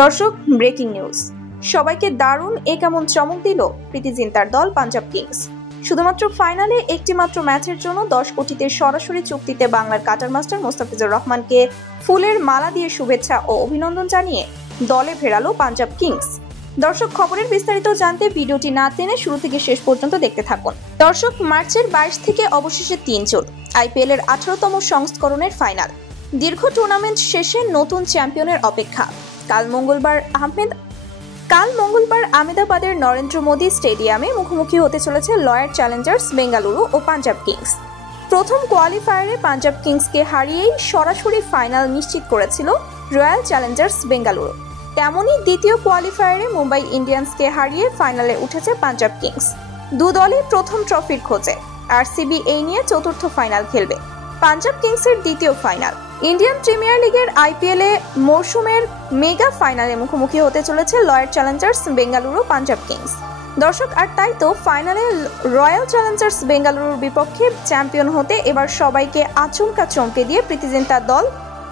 দর্শক, breaking news. সবাইকে দারুণ কেমন চমক দিল প্রীতি জিন্তার দল পাঞ্জাব কিংস। শুধুমাত্র ফাইনালে একটি মাত্র ম্যাচের জন্য 10 কোটিতে সরাসরি চুক্তিতে বাংলার কাটার মাস্টার মোস্তাফিজুর রহমানকে ফুলের মালা দিয়ে শুভেচ্ছা ও অভিনন্দন জানিয়ে দলে ফেরালো পাঞ্জাব কিংস। দর্শক, খবরের বিস্তারিত জানতে ভিডিওটি না টেনে শুরু থেকে শেষ পর্যন্ত দেখতে থাকুন। দর্শক, মার্চের 22 থেকে অবশেষে 3 জুন আইপিএল এর 18তম সংস্করণের ফাইনাল। দীর্ঘ টুর্নামেন্ট শেষে নতুন চ্যাম্পিয়নের অপেক্ষা। কাল মঙ্গলবার আহমেদাবাদের নরেন্দ্র মোদী স্টেডিয়ামে মুখোমুখি হতে চলেছে রয়্যাল চ্যালেঞ্জার্স বেঙ্গালুরু ও পাঞ্জাব কিংস। প্রথম কোয়ালিফায়ারে পাঞ্জাব কিংসকে হারিয়েই সরাসরি ফাইনাল নিশ্চিত করেছিল রয়্যাল চ্যালেঞ্জার্স বেঙ্গালুরু। তেমনি দ্বিতীয় কোয়ালিফায়ারে মুম্বাই ইন্ডিয়ান্সকে হারিয়ে ফাইনালে উঠেছে পাঞ্জাব কিংস। দু দলই প্রথম ট্রফির খোঁজে। আরসিবি এই নিয়ে চতুর্থ ফাইনাল খেলবে। পাঞ্জাব কিংসের দ্বিতীয় ফাইনাল। ইন্ডিয়ান প্রিমিয়ার লিগের আইপিএল মরশুমের মেগা ফাইনালে মুখোমুখি হতে চলেছে royal challengers Bengaluru Punjab kings. দর্শক, আর তাই তো ফাইনালে রয়্যাল চ্যালেঞ্জার্স বেঙ্গালুরুর বিপক্ষে চ্যাম্পিয়ন হতে এবার সবাইকে আচমকা চমকে দিয়ে প্রীতি জিন্তার দল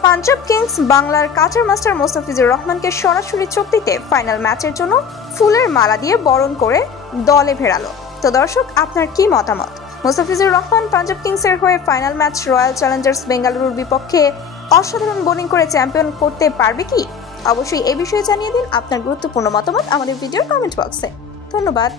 পাঞ্জাব কিংস বাংলার কাটার মাস্টার মোস্তাফিজুর রহমানকে সরাসরি চুক্তিতে ফাইনাল ম্যাচের জন্য ফুলের মালা দিয়ে বরণ করে দলে ফেরালো। তো দর্শক, আপনার কি মতামত? মোস্তাফিজুর রহমান পাঞ্জাব কিংসের হয়ে ফাইনাল ম্যাচ রয়্যাল চ্যালেঞ্জার্স বেঙ্গালুরুর বিপক্ষে অসাধারণ বোলিং করে চ্যাম্পিয়ন করতে পারবে কি? অবশ্যই এই বিষয়ে জানিয়ে দিন আপনার গুরুত্বপূর্ণ মতামত আমাদের ভিডিওর কমেন্ট বক্সে। ধন্যবাদ।